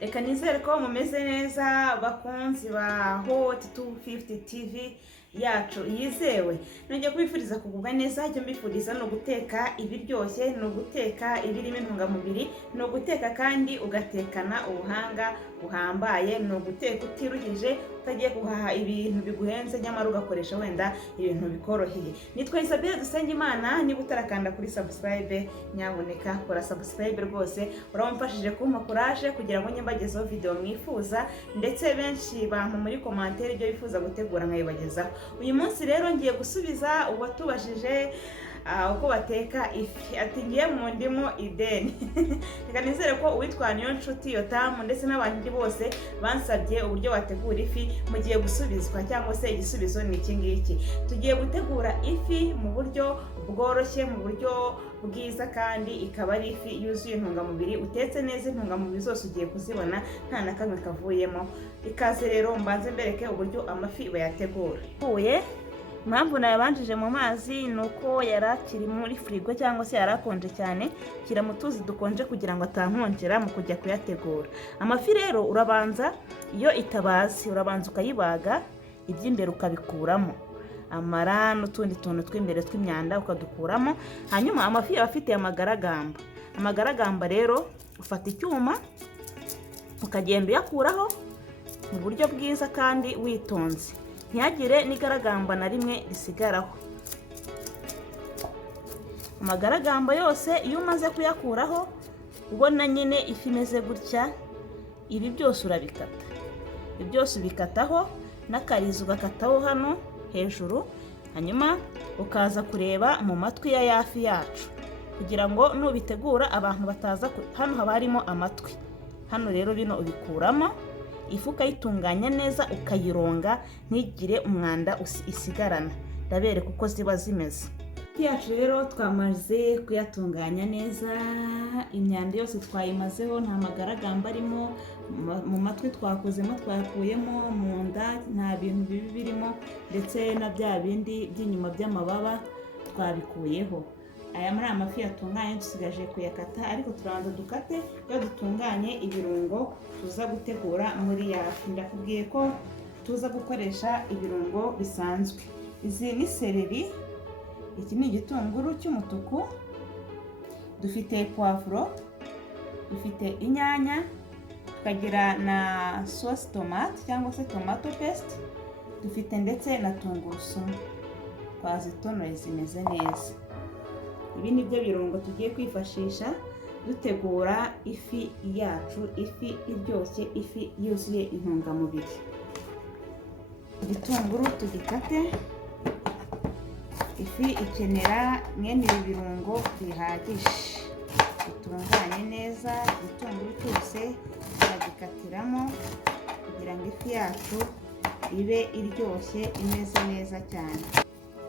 reka nizere ko mumeze neza bakunzi ba Hot 250 TV yacu yizewe. Nongeye kubifuriza kugubwa neza. Icyo mbifuriza no guteka ibiryoshye, no guteka ibirimo intungamubiri, no guteka kandi ugatekana ubuhanga buhambaye, no guteka utiruhije, utagiye kuhaha ibintu biguhenze nyamara ugakoresha wenda ibintu bikoroheye. Nitwa Isabelle Dusengimana. Niba utarakanda kuri subscribe, nyaboneka kora subscribe rwose, uramfashije kumpa courage kugira ngo nyembagezeho video mwifuza, ndetse benshi bampa muri commentaire ibyo bifuza gutegura nkayibagezaho. Uyu munsi rero ngiye gusubiza uwatubajije uko bateka ifi, ati ngiye mu ndimo ideni. Reka nizere ko uwitwa Niyonshuti Yotamu ndetse n'abandi bose bansabye uburyo wategura ifi mugiye gusubizwa, cyangwa se igisubizo ni iki ngiki. Tugiye gutegura ifi mu buryo bworoshye, mu buryo bwiza, kandi ikaba ari ifi yuzuye intungamubiri, utetse neza intungamubiri zose ugiye kuzibona nta na kamwe kavuyemo. Ikaze rero mbanze mbereke uburyo amafi bayategura. Impamvu nayabanjije mu mazi nuko yarakiri muri frigo cyangwa se yarakonje cyane, kira mu tuzi dukonje kugira ngo atankonjera mu kujya kuyategura. Amafi rero urabanza, iyo itabazi urabanza ukayibaga, iby'imbere ukabikuramo, amara n'utundi tuntu tw'imbere tw'imyanda ukadukuramo. Hanyuma amafi yaba afite amagaragamba. Amagaragamba rero ufata icyuma ukagenda uyakuraho mu buryo bwiza kandi witonze, ntihagire n'igaragamba na rimwe risigaraho. Amagaragamba yose iyo umaze kuyakuraho, ubona nyine ifi imeze gutya, ibi byose urabikata. Ibi byose ubikataho n'akarizo ugakataho hano hejuru. Hanyuma ukaza kureba mu matwi ya yafi yacu, kugira ngo nubitegura abantu bataza hano haba harimo amatwi. Hano rero bino ubikuramo, ifu ukayitunganya neza, ukayironga ntigire umwanda isigarana. Ndabereka uko ziba zimeze. Ifi yacu rero twamaze kuyatunganya neza, imyanda yose twayimazeho, nta magaragamba arimo, mu matwi twakozemo twakuyemo, mu nda nta bintu bibi birimo, ndetse na bya bindi by'inyuma by'amababa twabikuyeho. Aya muri amafi yatunganye dusigaje kuyakata, ariko turabanza dukate iyo dutunganye ibirungo tuza gutegura muri yafi. Ndakubwiye ko tuza gukoresha ibirungo bisanzwe. Izi ni seleri, iki ni igitunguru cy'umutuku, dufite poivro, dufite inyanya, tukagira na sauce tomate cyangwa se tomato paste, dufite ndetse na tungurusumu twazitonoye zimeze neza. Ibi ni byo birungo tugiye kwifashisha dutegura ifi yacu, ifi iryoshye, ifi yuzuye intungamubiri. Igitunguru tugikate. Ifi ikenera mwene ibi birungo bihagije, bitunganye neza. Igitunguru cyose turagikatiramo kugira ngo ifi yacu ibe iryoshye, imeze neza cyane.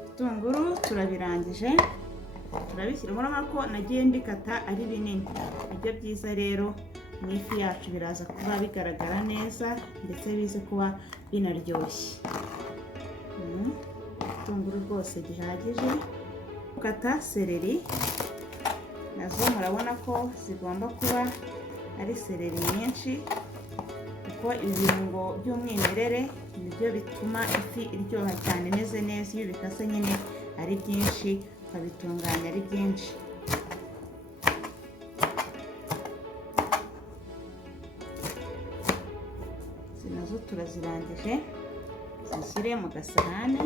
Igitunguru turabirangije, turabishyira. Murabona ko nagiye mbikata ari binini. Ibyo byiza rero mu ifi yacu biraza kuba bigaragara neza, ndetse bize kuba binaryoshye. Igitunguru rwose gihagije. Gukata seleri nazo murabona ko zigomba kuba ari seleri nyinshi, kuko ibirungo by'umwimerere nibyo bituma ifi iryoha cyane, imeze neza. Iyo bikase nyine ari byinshi, ukabitunganya ari byinshi. Izi nazo turazirangije, zishyire mu gasahane.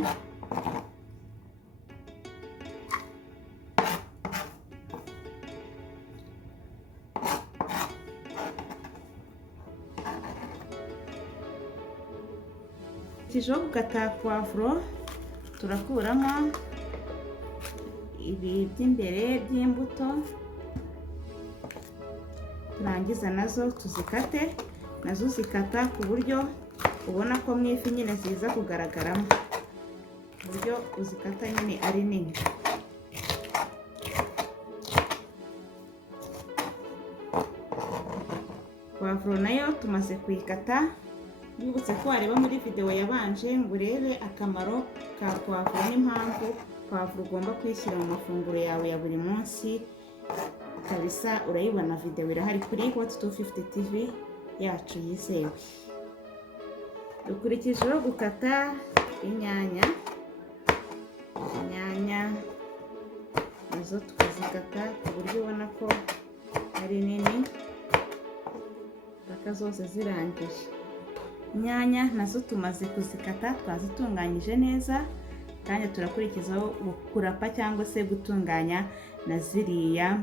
Tugiye gukata poivro, turakuramo ibi by'imbere by'imbuto, turangiza nazo tuzikate. Nazo zikata ku buryo ubona ko mu ifi nyine ziza kugaragaramo, ku buryo uzikata nyine ari nini. Poivro nayo tumaze kuyikata. Nibutse ko wareba muri video yabanje ngo urebe akamaro ka poivro n'impamvu poivro ugomba kuyishyira mu mafunguro yawe ya buri munsi. kabisa urayibona video irahari kuri Hot 250 TV yacu yizewe. Dukurikijeho gukata inyanya nazo tukazikata ku buryo ubona ko ari nini paka zose zirangije. Inyanya nazo tumaze kuzikata, twazitunganyije neza, kandi turakurikizaho kurapa cyangwa se gutunganya na ziriya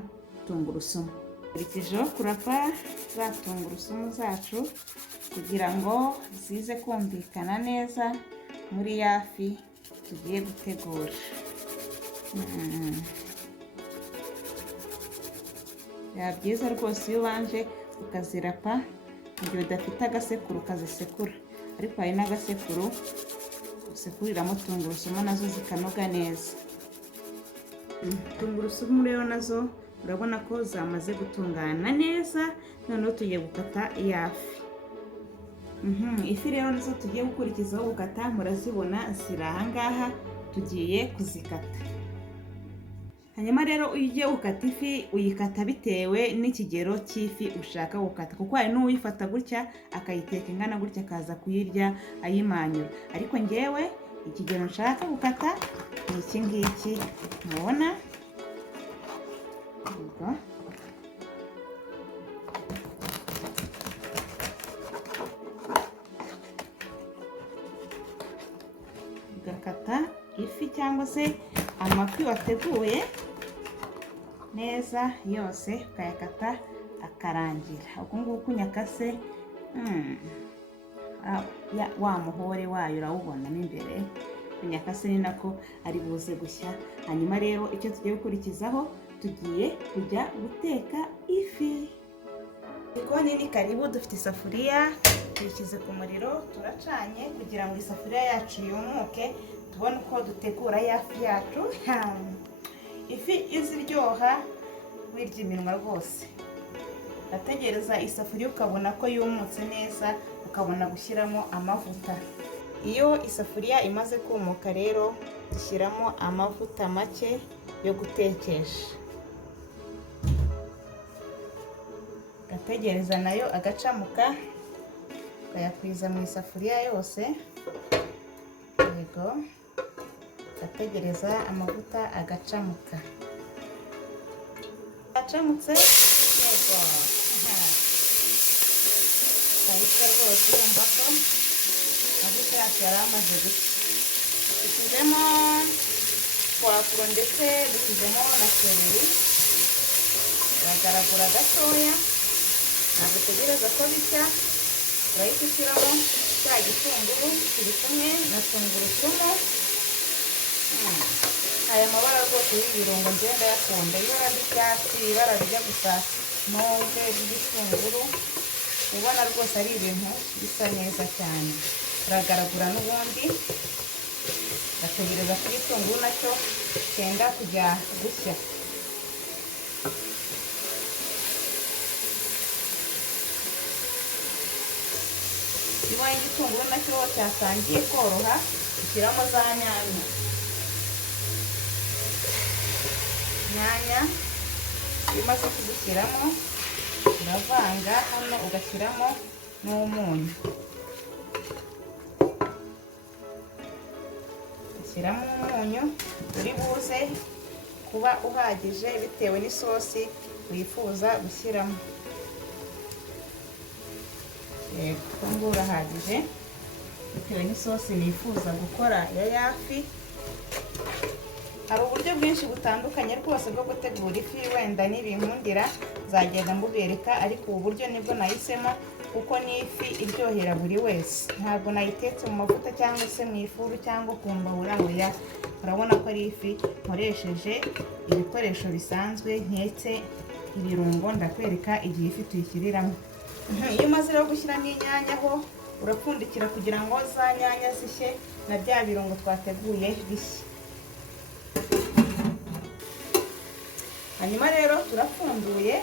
tungurusumu. Dukurikijeho kurapa za tungurusumu zacu kugira ngo zize kumvikana neza muri ya fi tugiye gutegura. Biba byiza rwose iyo ubanje ukazirapa mu gihe udafite agasekuru ukazisekura, ariko hari n'agasekuru usekuriramo tungurusumu nazo zikanoga neza. Tungurusumu rero nazo urabona ko zamaze gutungana neza, noneho tugiye gukata ya fi. Ifi rero nazo tugiye gukurikizaho gukata, murazibona ziri aha ngaha, tugiye kuzikata. Hanyuma rero iyo ugiye gukata ifi uyikata bitewe n'ikigero cy'ifi ushaka gukata, kuko hari n'uwifata gutya akayiteka ingana gutya akaza kuyirya ayimanyura, ariko njyewe ikigero nshaka gukata ni iki ngiki mubona. Ugakata ifi cyangwa se amafi wateguye neza yose ukayakata akarangira. Uku nguku nyakase wa muhore wayo urawubonamo imbere, nyakase ni nako ari buze gushya. Hanyuma rero icyo tugiye gukurikizaho, tugiye kujya guteka ifi. Igikoni ni karibu, dufite isafuriya tuyishyize ku muriro, turacanye kugira ngo isafuriya yacu yumuke, tubone uko dutegura ya fi yacu. Ifi iziryoha wirya iminwa rwose. Urategereza isafuriya ukabona ko yumutse neza, ukabona gushyiramo amavuta. Iyo isafuriya imaze kumuka rero dushyiramo amavuta make yo gutekesha. Ugategereza nayo agacamuka, ukayakwiza mu isafuriya yose. Yego, ugategereza amavuta agacamuka. Acamutse, yego, ukahita rwose wumva ko amavuta yacu yari amaze gushya. Dushyizemo puwavuro ndetse dushyizemo na seleri, uragaragura gatoya, ntabwo utegereza ko bishya. Urahita ushyiramo cya gitunguru kiri kumwe na tungurusumu. Aya mabara rwose y'ibirungo njye ndayakunda, ibara ry'icyatsi, ibara rijya gusa move ry'igitunguru, ubona rwose ari ibintu bisa neza cyane. Uragaragura n'ubundi, ugategereza ko igitunguru nacyo cyenda kujya gushya. Iyo igitunguru nacyo cyatangiye koroha, ushyiramo za nyanya. Nyanya iyo umaze kuzishyiramo uravanga, hano ugashyiramo n'umunyu. Ugashyiramo umunyu uri buze kuba uhagije bitewe n'isosi wifuza gushyiramo. Yego, ngo urahagije bitewe n'isosi nifuza gukora ya yafi. Hari uburyo bwinshi butandukanye rwose bwo gutegura ifi, wenda nibinkundira nzagenda mbubereka, ariko ubu buryo nibwo nahisemo kuko ni ifi iryohera buri wese. Ntabwo nayitetse mu mavuta cyangwa se mu ifuru cyangwa ku mbabura, oya. Urabona ko ari ifi nkoresheje ibikoresho bisanzwe, ntetse ibirungo, ndakwereka igihe ifi tuyishyiriramo. Iyo umaze rero gushyiramo inyanya ho urapfundikira kugira ngo za nyanya zishye na bya birungo twateguye bishye. Hanyuma rero turapfunduye,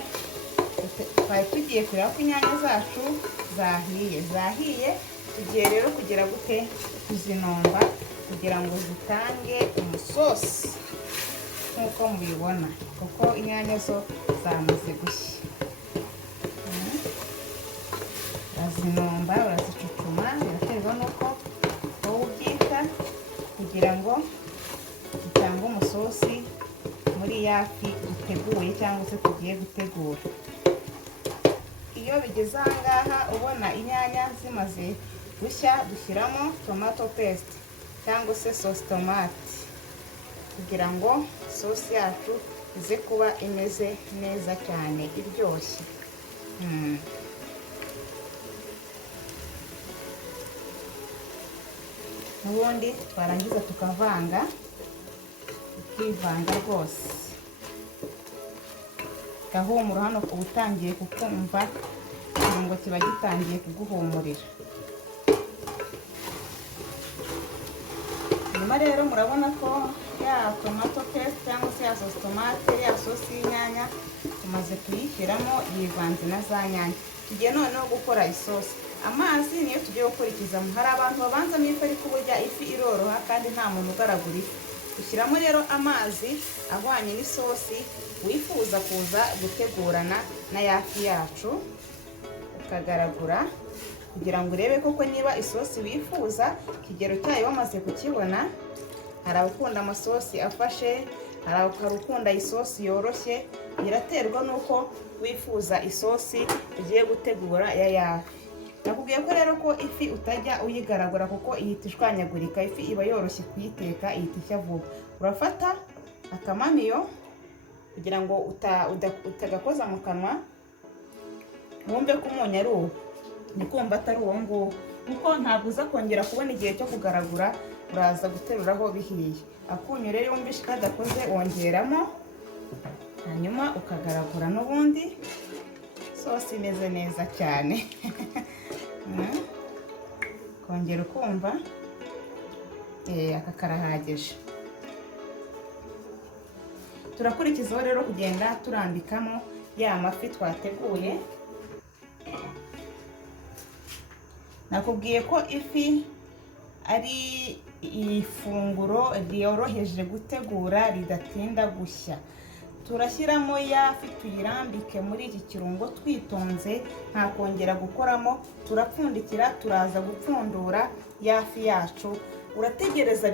twari tugiye kureba ko inyanya zacu zahiye. Tugiye rero kugera gute kuzinomba kugira ngo zitange umusosi nk'uko mubibona, kuko inyanya zo zamaze gushya. urazinomba, urazicucuma, biraterwa n'uko wowe ubyita, kugira ngo utange umusosi muri ya fi duteguye cyangwa se tugiye gutegura. Iyo bigeze aha ngaha ubona inyanya zimaze gushya, dushyiramo tomato paste cyangwa se sauce tomate, kugira ngo sosi yacu ize kuba imeze neza cyane iryoshye. Ubundi twarangiza tukavanga, ukivanga rwose, gahumura. Hano uba utangiye kukumva ikirungo kiba gitangiye kuguhumurira. Nyuma rero murabona ko ya tomato paste cyangwa se ya sauce tomate, ya sosi y'inyanya tumaze kuyishyiramo, yivanze na za nyanya. Tugiye noneho gukora isosi. Amazi niyo tugiye gukurikizamo. Hari abantu babanzamo ifi ariko burya ifi iroroha kandi nta muntu ugaragura ifi. Dushyiramo rero amazi ahwanye n'isosi wifuza kuza gutegurana na ya fi yacu, ukagaragura kugira ngo urebe koko niba isosi wifuza ikigero cyayo wamaze kukibona. Hari abakunda amasosi afashe, hari abakunda isosi yoroshye, biraterwa n'uko wifuza isosi ugiye gutegura ya yafi. Nakubwiye ko rero ko ifi utajya uyigaragura kuko ihita ishwanyagurika. Ifi iba yoroshye kuyiteka, ihita ishya vuba. Urafata akamamiyo kugira ngo utagakoza mu kanwa, wumve ko umunyu ari uwo, ni kumva atari uwo nguwo, kuko ntabwo uza kongera kubona igihe cyo kugaragura, uraza guteruraho bihiye. Akunyu rero wumvishe kadakoze wongeramo, hanyuma ukagaragura, n'ubundi sosi imeze neza cyane. Kongera ukumva aka karahagije. Turakurikizaho rero kugenda turambikamo ya mafi twateguye. Nakubwiye ko ifi ari ifunguro ryoroheje gutegura, ridatinda gushya. Turashyiramo ya fi, tuyirambike muri iki kirungo twitonze, nta kongera gukoramo. Turapfundikira, turaza gupfundura ya fi yacu, urategereza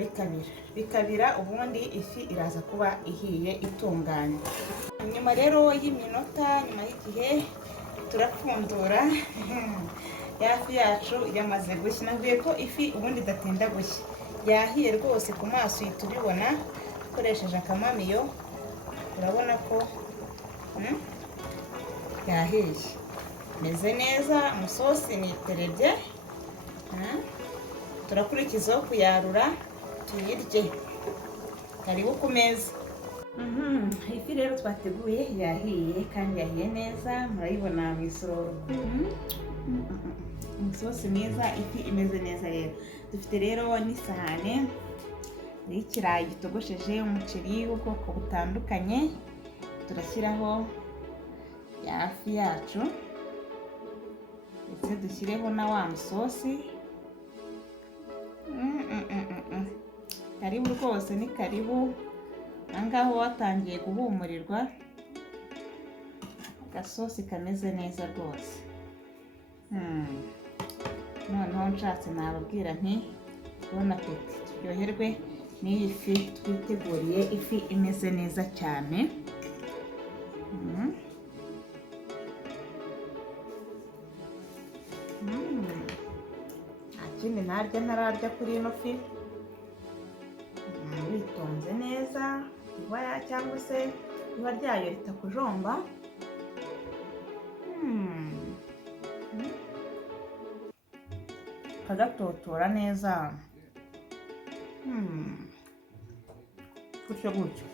bikabira, ubundi ifi iraza kuba ihiye itunganye. Nyuma rero y'iminota, nyuma y'igihe, turapfundura ya fi yacu yamaze gushya. Nabwiye ko ifi ubundi idatinda gushya, yahiye rwose, ku maso uhita ubibona ukoresheje akamamiyo. Urabona ko yahiye, meze neza, umusosi niterebye. Turakurikizaho kuyarura tuyirye. Karibu ku meza. Ifi rero twateguye yahiye kandi yahiye neza, murayibona mu isororo. Umusosi mwiza, ifi imeze neza. Rero dufite rero n'isahane n'ikirayi gitogosheje, umuceri w'ubwoko butandukanye. Turashyiraho ya fi yacu ndetse dushyireho na wa musosi. Karibu rwose, ni karibu. Ahangaho watangiye guhumurirwa, agasosi kameze neza rwose. Noneho nshatse nababwira nti bon appetit, turyoherwe n'iyi fi twiteguriye, ifi imeze neza cyane. Nta kindi narya ntararya kuri ino fi. Witonze neza, ibara cyangwa se iba ryayo ritakujomba. Kagatotora neza, gutyo gutyo.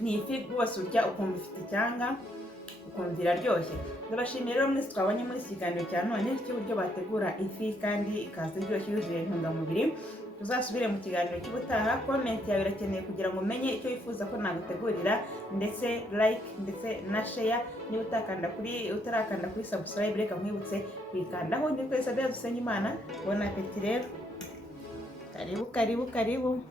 Ni ifi rwose urya ukumva ifite icyanga, ukumva iraryoshye. Ndabashimiye rero mwese twabonye muri iki kiganiro cya none cy'uburyo bategura ifi kandi ikaza iryoshye yuzuye intungamubiri. Tuzasubire mu kiganiro cy'ubutaha. Comment yawe irakeneye kugira ngo umenye icyo wifuza ko nagutegurira, ndetse like ndetse na share. Niba utarakanda kuri subscribe, reka nkwibutse kwikandaho. Ni twese Dusenga Imana. Bon appétit rero. Karibu.